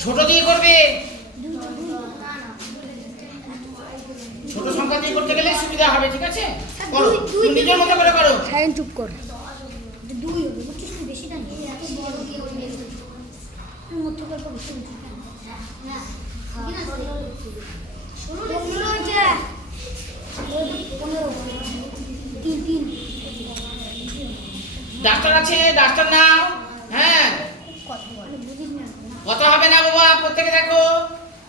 ছোট দিয়ে করবে? ছোট সংখ্যা দিয়ে করতে গেলে সুবিধা হবে ঠিক আছে? করো নিজের মতো করে করো। সায়ন চুপ কর। দুই বেশি না বড় দিয়ে মতো করে না ডাক্তার আছে ডাক্তার নাও হ্যাঁ কত বড় বুঝিস না কথা হবে না বাবা? প্রত্যেকে দেখো।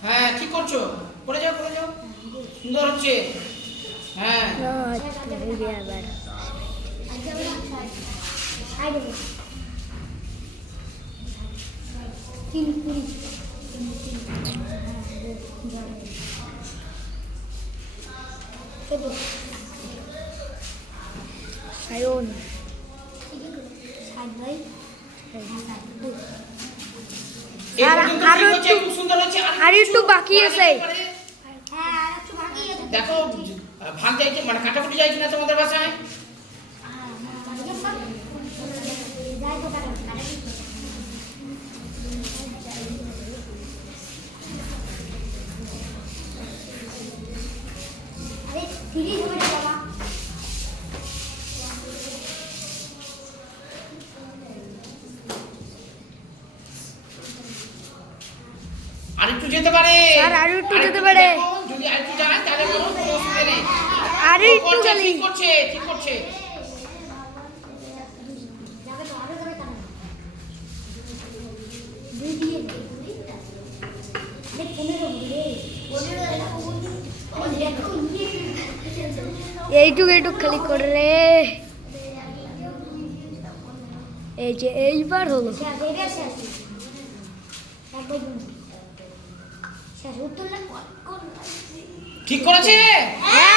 হ্যাঁ ঠিক করছ। করে যাও করে যাও। সুন্দর হচ্ছে। হ্যাঁ। আবার তিন আর- আরও হচ্ছে, একটু- খুব সুন্দর হচ্ছে আর একটু বাকি আছে। যেতে পারে। হ্যাঁ আর একটু বাকি আছে দেখো ভাগ যায় মানে কাটাকুটি যায় কিনা তোমাদের বাসায় যাই তো কাটা কাটা আরে তিরিশ হবে না বাবা আর একটু যেতে পারে। আরও একটু আর যেতে পারে। যদি আর একটু যায় তাহলে কোনো অসুবিধা নেই। আরও ও একটু করছে, খালি। ঠিক করছে ঠিক করছে। এইটুক এইটুক খালি করে রে। এই যে এইবার হলো। ঠিক করেছে? হ্যাঁ।